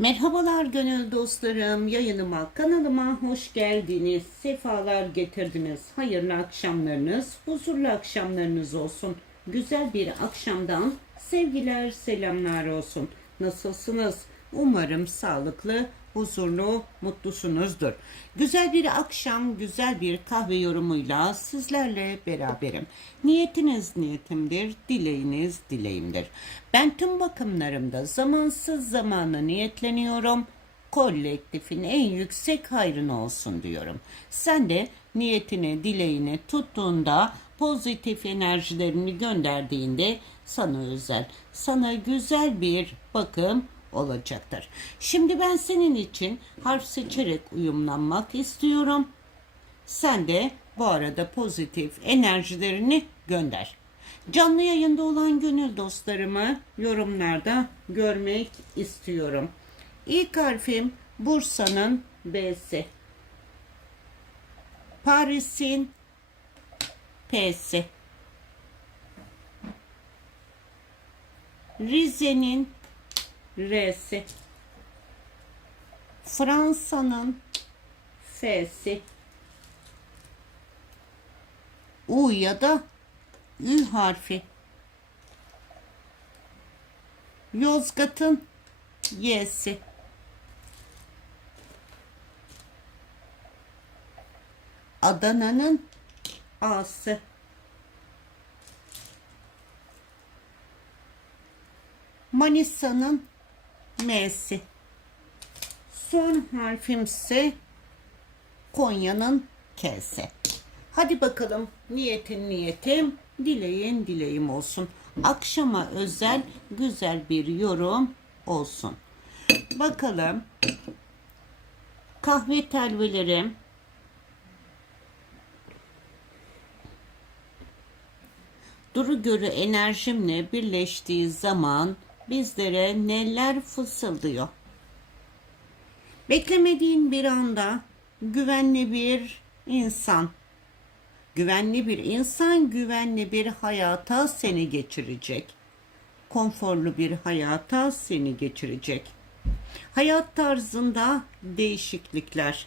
Merhabalar gönül dostlarım, yayınıma, kanalıma hoş geldiniz, sefalar getirdiniz. Hayırlı akşamlarınız, huzurlu akşamlarınız olsun. Güzel bir akşamdan sevgiler, selamlar olsun. Nasılsınız? Umarım sağlıklı, huzurlu, mutlusunuzdur. Güzel bir akşam, güzel bir kahve yorumuyla sizlerle beraberim. Niyetiniz niyetimdir, dileğiniz dileğimdir. Ben tüm bakımlarımda zamansız zamanı niyetleniyorum. Kolektifin en yüksek hayrına olsun diyorum. Sen de niyetini, dileğini tuttuğunda pozitif enerjilerini gönderdiğinde sana özel, sana güzel bir bakım olacaktır. Şimdi ben senin için harf seçerek uyumlanmak istiyorum. Sen de bu arada pozitif enerjilerini gönder. Canlı yayında olan gönül dostlarımı yorumlarda görmek istiyorum. İlk harfim Bursa'nın B'si. Paris'in P'si. Rize'nin R'si. Fransa'nın F'si. U ya da Ü harfi. Yozgat'ın Y'si. Adana'nın A'sı. Manisa'nın M'si. Son harfimse Konya'nın K'si. Hadi bakalım niyetin niyetim, dileğin dileğim olsun. Akşama özel güzel bir yorum olsun. Bakalım kahve telvelerim duru görü enerjimle birleştiği zaman bizlere neler fısıldıyor. Beklemediğin bir anda güvenli bir insan, güvenli bir insan güvenli bir hayata seni geçirecek. Konforlu bir hayata seni geçirecek. Hayat tarzında değişiklikler.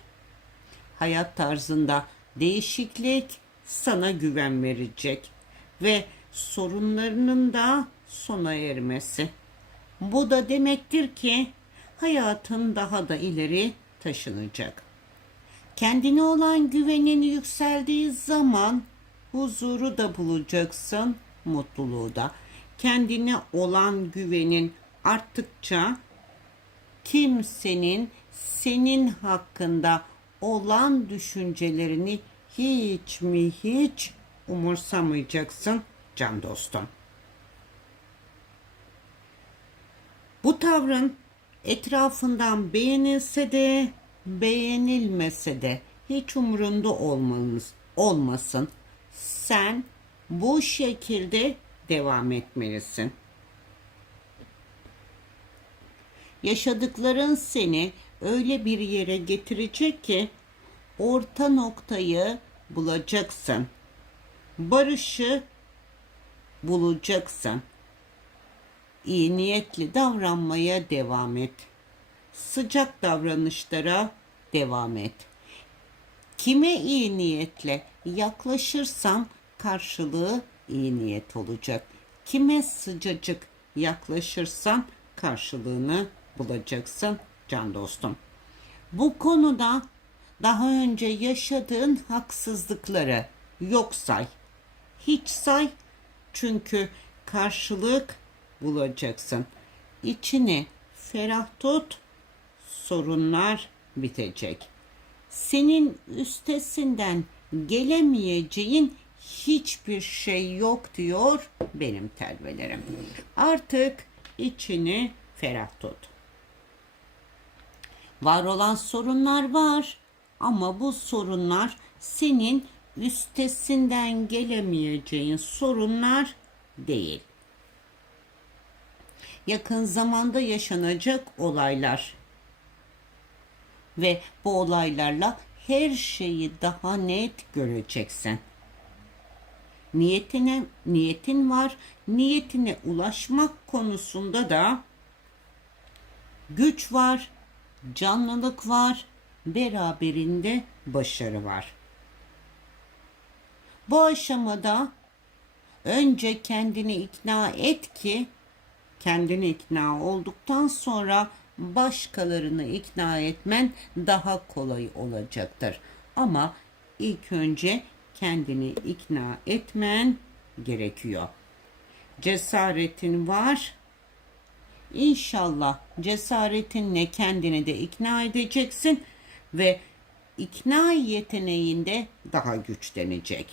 Hayat tarzında değişiklik sana güven verecek ve sorunlarının da sona ermesi. Bu da demektir ki hayatın daha da ileri taşınacak. Kendine olan güvenin yükseldiği zaman huzuru da bulacaksın, mutluluğu da. Kendine olan güvenin arttıkça kimsenin senin hakkında olan düşüncelerini hiç mi hiç umursamayacaksın can dostum. Bu tavrın etrafından beğenilse de beğenilmese de hiç umurunda olmanız olmasın. Sen bu şekilde devam etmelisin. Yaşadıkların seni öyle bir yere getirecek ki orta noktayı bulacaksın. Barışı bulacaksın. İyi niyetli davranmaya devam et. Sıcak davranışlara devam et. Kime iyi niyetle yaklaşırsan karşılığı iyi niyet olacak. Kime sıcacık yaklaşırsan karşılığını bulacaksın can dostum. Bu konuda daha önce yaşadığın haksızlıkları yok say. Hiç say çünkü karşılık bulacaksın. İçini ferah tut, sorunlar bitecek. Senin üstesinden gelemeyeceğin hiçbir şey yok diyor benim telvelerim. Artık içini ferah tut. Var olan sorunlar var ama bu sorunlar senin üstesinden gelemeyeceğin sorunlar değil. Yakın zamanda yaşanacak olaylar ve bu olaylarla her şeyi daha net göreceksin. Niyetine niyetin var. Niyetine ulaşmak konusunda da güç var, canlılık var, beraberinde başarı var. Bu aşamada önce kendini ikna et ki kendini ikna olduktan sonra başkalarını ikna etmen daha kolay olacaktır. Ama ilk önce kendini ikna etmen gerekiyor. Cesaretin var. İnşallah cesaretinle kendini de ikna edeceksin ve ikna yeteneğinde daha güçlenecek.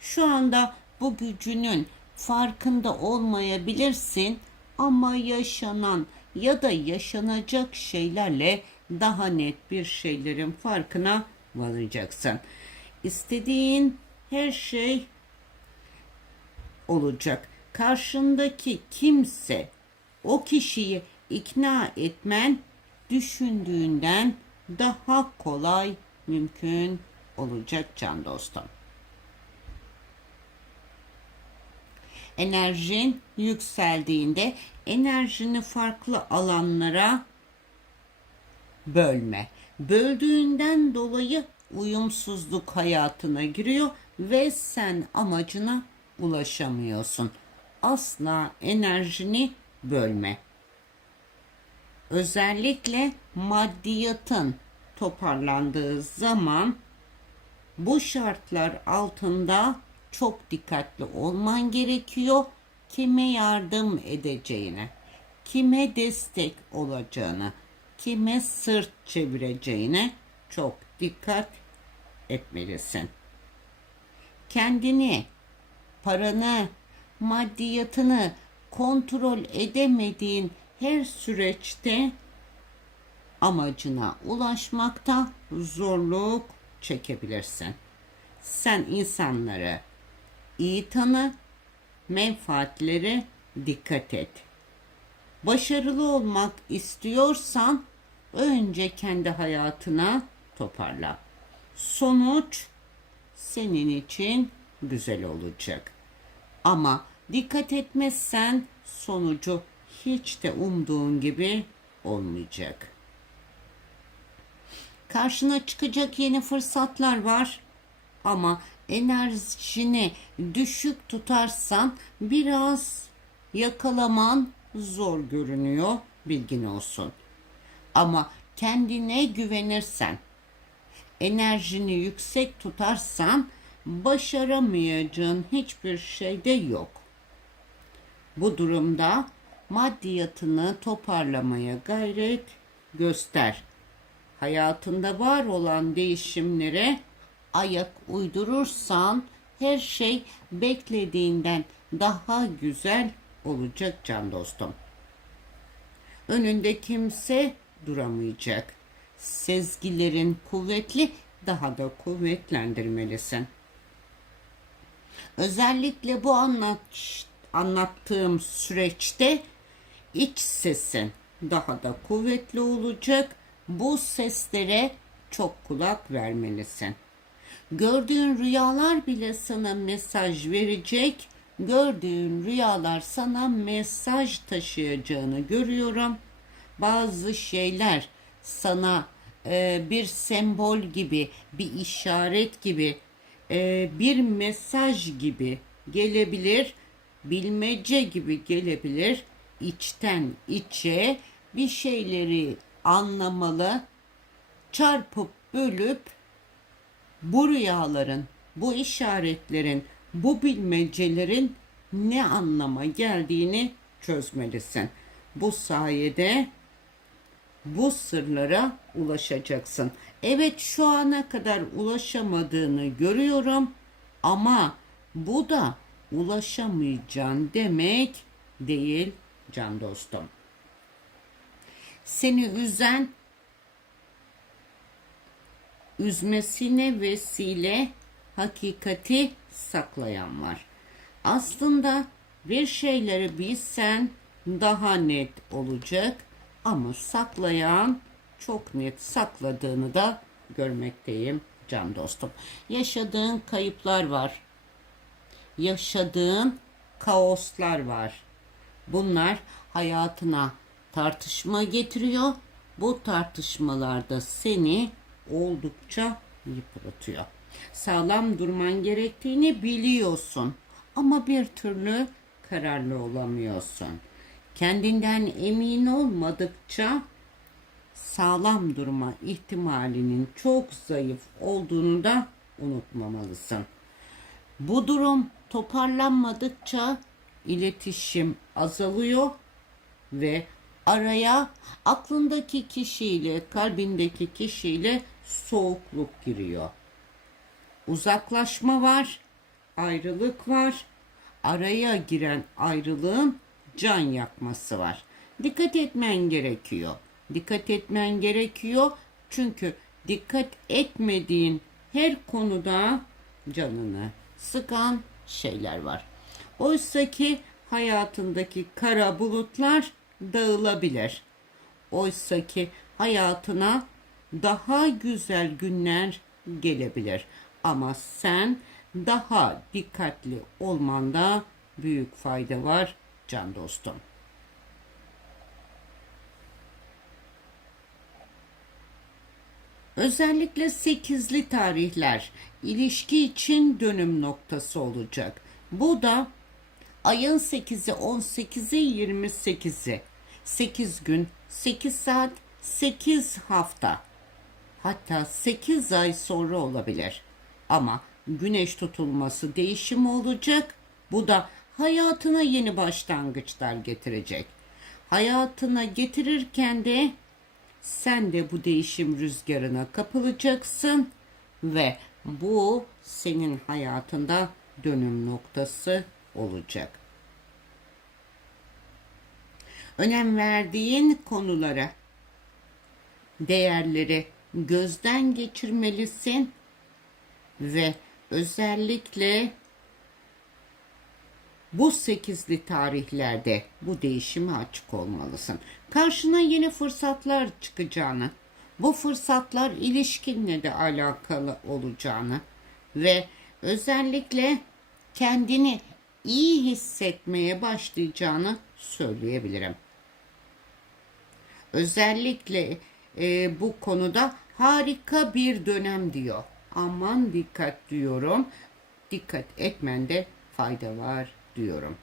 Şu anda bu gücünün farkında olmayabilirsin ama yaşanan ya da yaşanacak şeylerle daha net bir şeylerin farkına varacaksın. İstediğin her şey olacak. Karşındaki kimse o kişiyi ikna etmen düşündüğünden daha kolay mümkün olacak can dostum. Enerjin yükseldiğinde enerjini farklı alanlara bölme. Böldüğünden dolayı uyumsuzluk hayatına giriyor ve sen amacına ulaşamıyorsun. Asla enerjini bölme. Özellikle maddiyatın toparlandığı zaman bu şartlar altında çok dikkatli olman gerekiyor. Kime yardım edeceğine, kime destek olacağını, kime sırt çevireceğine çok dikkat etmelisin. Kendini, paranı, maddiyatını kontrol edemediğin her süreçte amacına ulaşmakta zorluk çekebilirsin. Sen insanları iyi tanı, menfaatleri dikkat et. Başarılı olmak istiyorsan önce kendi hayatına toparla. Sonuç senin için güzel olacak. Ama dikkat etmezsen sonucu hiç de umduğun gibi olmayacak. Karşına çıkacak yeni fırsatlar var ama enerjini düşük tutarsan biraz yakalaman zor görünüyor bilgin olsun. Ama kendine güvenirsen, enerjini yüksek tutarsan başaramayacağın hiçbir şey de yok. Bu durumda maddiyatını toparlamaya gayret göster. Hayatında var olan değişimlere ayak uydurursan her şey beklediğinden daha güzel olacak can dostum. Önünde kimse duramayacak. Sezgilerin kuvvetli, daha da kuvvetlendirmelisin. Özellikle bu anlat, anlattığım süreçte iç sesin daha da kuvvetli olacak. Bu seslere çok kulak vermelisin. Gördüğün rüyalar bile sana mesaj verecek. Gördüğün rüyalar sana mesaj taşıyacağını görüyorum. Bazı şeyler sana e, bir sembol gibi, bir işaret gibi, e, bir mesaj gibi gelebilir, bilmece gibi gelebilir. İçten içe bir şeyleri anlamalı, çarpıp bölüp bu rüyaların, bu işaretlerin, bu bilmecelerin ne anlama geldiğini çözmelisin. Bu sayede bu sırlara ulaşacaksın. Evet şu ana kadar ulaşamadığını görüyorum ama bu da ulaşamayacağın demek değil can dostum. Seni üzen üzmesine vesile hakikati saklayan var. Aslında bir şeyleri bilsen daha net olacak ama saklayan çok net sakladığını da görmekteyim can dostum. Yaşadığın kayıplar var. Yaşadığın kaoslar var. Bunlar hayatına tartışma getiriyor. Bu tartışmalarda seni oldukça yıpratıyor. Sağlam durman gerektiğini biliyorsun ama bir türlü kararlı olamıyorsun. Kendinden emin olmadıkça sağlam durma ihtimalinin çok zayıf olduğunu da unutmamalısın. Bu durum toparlanmadıkça iletişim azalıyor ve araya aklındaki kişiyle, kalbindeki kişiyle soğukluk giriyor. Uzaklaşma var, ayrılık var. Araya giren ayrılığın can yakması var. Dikkat etmen gerekiyor. Dikkat etmen gerekiyor çünkü dikkat etmediğin her konuda canını sıkan şeyler var. Oysa ki hayatındaki kara bulutlar dağılabilir. Oysa ki hayatına daha güzel günler gelebilir. Ama sen daha dikkatli olmanda büyük fayda var can dostum. Özellikle sekizli tarihler ilişki için dönüm noktası olacak. Bu da ayın 8'i, 18'i, 28'i. 8 gün, 8 saat, 8 hafta. Hatta 8 ay sonra olabilir. Ama güneş tutulması değişimi olacak. Bu da hayatına yeni başlangıçlar getirecek. Hayatına getirirken de sen de bu değişim rüzgarına kapılacaksın ve bu senin hayatında dönüm noktası olacak. Önem verdiğin konulara, değerleri gözden geçirmelisin ve özellikle bu sekizli tarihlerde bu değişime açık olmalısın. Karşına yeni fırsatlar çıkacağını, bu fırsatlar ilişkinle de alakalı olacağını ve özellikle kendini iyi hissetmeye başlayacağını söyleyebilirim. Özellikle e, bu konuda harika bir dönem diyor. Aman dikkat diyorum. Dikkat etmende fayda var diyorum.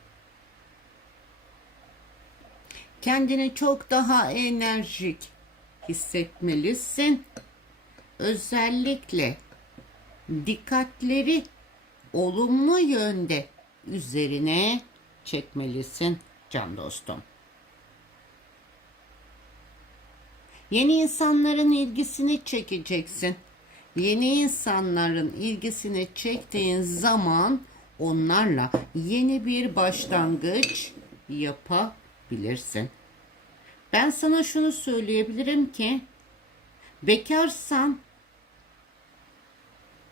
Kendini çok daha enerjik hissetmelisin. Özellikle dikkatleri olumlu yönde üzerine çekmelisin can dostum. Yeni insanların ilgisini çekeceksin. Yeni insanların ilgisini çektiğin zaman onlarla yeni bir başlangıç yapabilirsin. Ben sana şunu söyleyebilirim ki bekarsan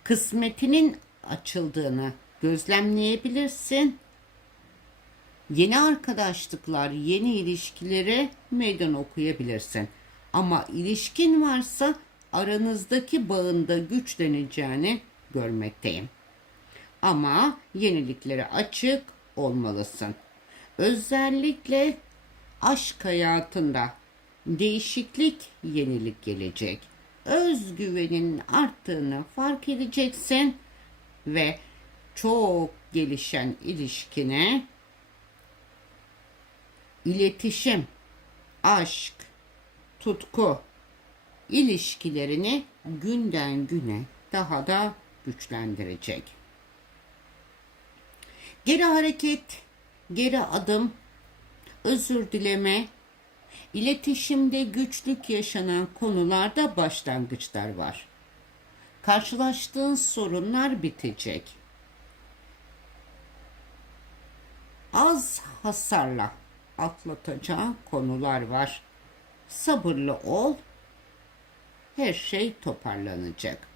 kısmetinin açıldığını gözlemleyebilirsin. Yeni arkadaşlıklar, yeni ilişkilere meydan okuyabilirsin. Ama ilişkin varsa aranızdaki bağında güçleneceğini görmekteyim. Ama yeniliklere açık olmalısın. Özellikle aşk hayatında değişiklik, yenilik gelecek. Özgüvenin arttığını fark edeceksin ve çok gelişen ilişkine iletişim, aşk, tutku ilişkilerini günden güne daha da güçlendirecek. Geri hareket, geri adım, özür dileme, iletişimde güçlük yaşanan konularda başlangıçlar var. Karşılaştığın sorunlar bitecek. Az hasarla atlatacağın konular var. Sabırlı ol. Her şey toparlanacak.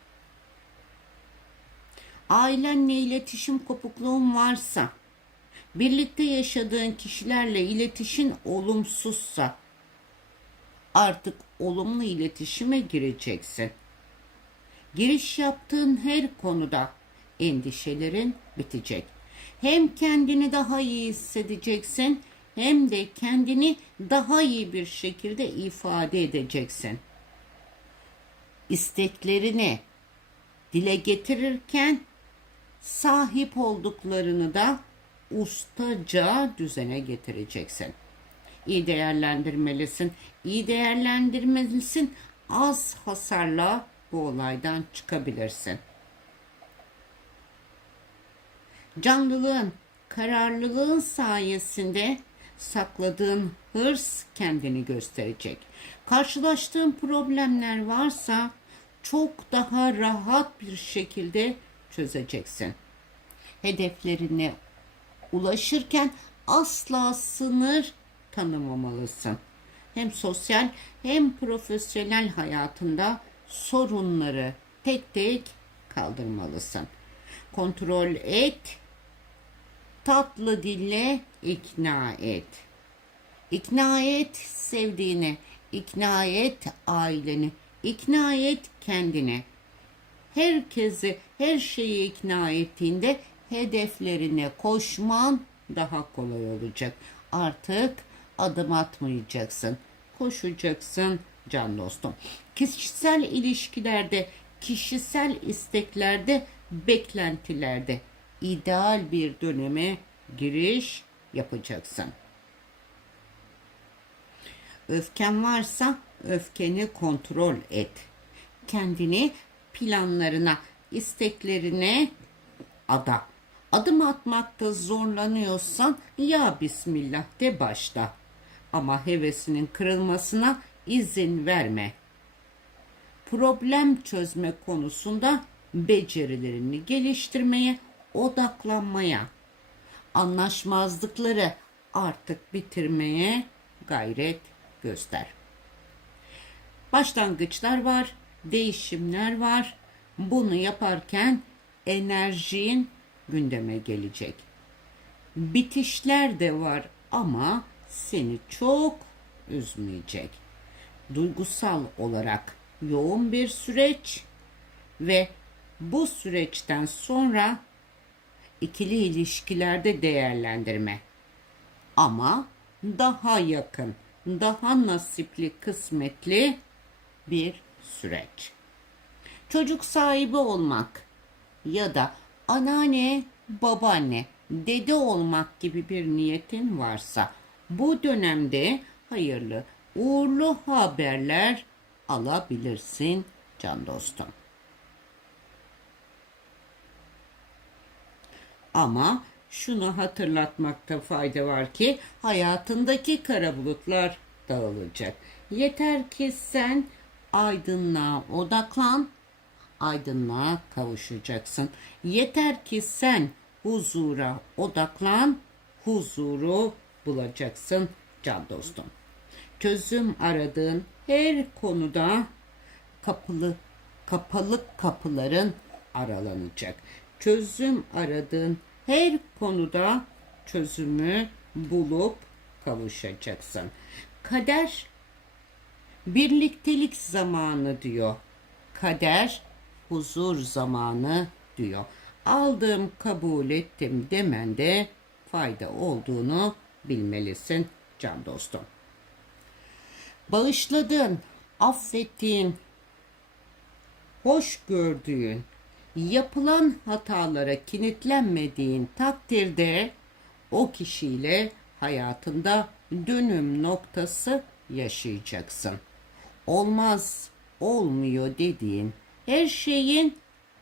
Ailenle iletişim kopukluğun varsa, birlikte yaşadığın kişilerle iletişim olumsuzsa artık olumlu iletişime gireceksin. Giriş yaptığın her konuda endişelerin bitecek. Hem kendini daha iyi hissedeceksin hem de kendini daha iyi bir şekilde ifade edeceksin. İsteklerini dile getirirken sahip olduklarını da ustaca düzene getireceksin. İyi değerlendirmelisin. İyi değerlendirmelisin. Az hasarla bu olaydan çıkabilirsin. Canlılığın, kararlılığın sayesinde sakladığın hırs kendini gösterecek. Karşılaştığın problemler varsa çok daha rahat bir şekilde çözeceksin. Hedeflerine ulaşırken asla sınır tanımamalısın. Hem sosyal hem profesyonel hayatında sorunları tek tek kaldırmalısın. Kontrol et, tatlı dille ikna et. İkna et sevdiğini, ikna et aileni, ikna et kendini. Herkesi, her şeyi ikna ettiğinde hedeflerine koşman daha kolay olacak. Artık adım atmayacaksın. Koşacaksın can dostum. Kişisel ilişkilerde, kişisel isteklerde, beklentilerde ideal bir döneme giriş yapacaksın. Öfken varsa öfkeni kontrol et. Kendini planlarına, isteklerine ada. Adım atmakta zorlanıyorsan ya Bismillah de başla. Ama hevesinin kırılmasına izin verme. Problem çözme konusunda becerilerini geliştirmeye, odaklanmaya, anlaşmazlıkları artık bitirmeye gayret göster. Başlangıçlar var, değişimler var. Bunu yaparken enerjin gündeme gelecek. Bitişler de var ama seni çok üzmeyecek. Duygusal olarak yoğun bir süreç ve bu süreçten sonra ikili ilişkilerde değerlendirme. Ama daha yakın, daha nasipli, kısmetli bir süreç. Çocuk sahibi olmak ya da anneanne, babaanne, dede olmak gibi bir niyetin varsa bu dönemde hayırlı, uğurlu haberler alabilirsin can dostum. Ama şunu hatırlatmakta fayda var ki hayatındaki kara bulutlar dağılacak. Yeter ki sen aydınlığa odaklan, aydınlığa kavuşacaksın. Yeter ki sen huzura odaklan, huzuru bulacaksın can dostum. Çözüm aradığın her konuda kapılı kapalı kapıların aralanacak. Çözüm aradığın her konuda çözümü bulup kavuşacaksın. Kader birliktelik zamanı diyor. Kader huzur zamanı diyor. Aldım kabul ettim demende fayda olduğunu bilmelisin can dostum. Bağışladığın, affettiğin, hoş gördüğün, yapılan hatalara kinitlenmediğin takdirde o kişiyle hayatında dönüm noktası yaşayacaksın. Olmaz, olmuyor dediğin her şeyin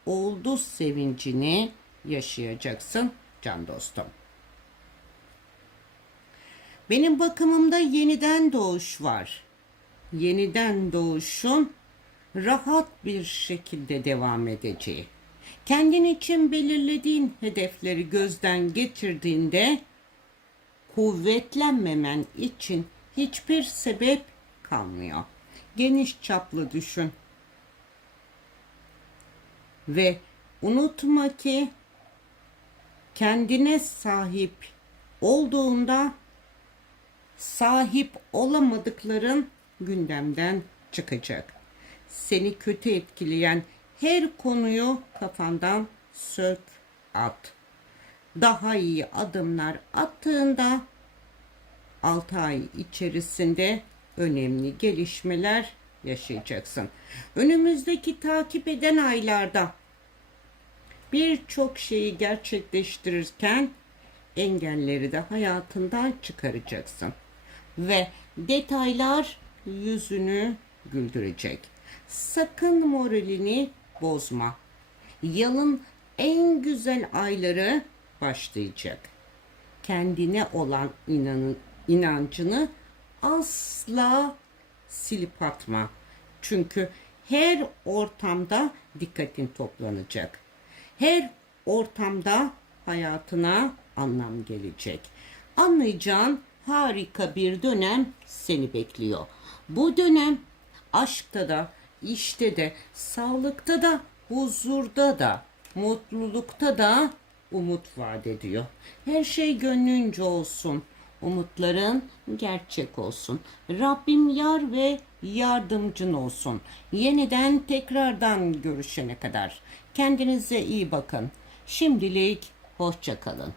oldu sevincini yaşayacaksın can dostum. Benim bakımımda yeniden doğuş var. Yeniden doğuşun rahat bir şekilde devam edeceği. Kendin için belirlediğin hedefleri gözden geçirdiğinde kuvvetlenmemen için hiçbir sebep kalmıyor. Geniş çaplı düşün. Ve unutma ki kendine sahip olduğunda sahip olamadıkların gündemden çıkacak. Seni kötü etkileyen her konuyu kafandan sök at. Daha iyi adımlar attığında 6 ay içerisinde önemli gelişmeler yaşayacaksın. Önümüzdeki takip eden aylarda birçok şeyi gerçekleştirirken engelleri de hayatından çıkaracaksın. Ve detaylar yüzünü güldürecek. Sakın moralini bozma. Yılın en güzel ayları başlayacak. Kendine olan inanın, inancını asla silip atma. Çünkü her ortamda dikkatin toplanacak. Her ortamda hayatına anlam gelecek. Anlayacağın harika bir dönem seni bekliyor. Bu dönem aşkta da, işte de, sağlıkta da, huzurda da, mutlulukta da umut vaat ediyor. Her şey gönlünce olsun. Umutların gerçek olsun. Rabbim yar ve yardımcın olsun. Yeniden tekrardan görüşene kadar. Kendinize iyi bakın. Şimdilik hoşça kalın.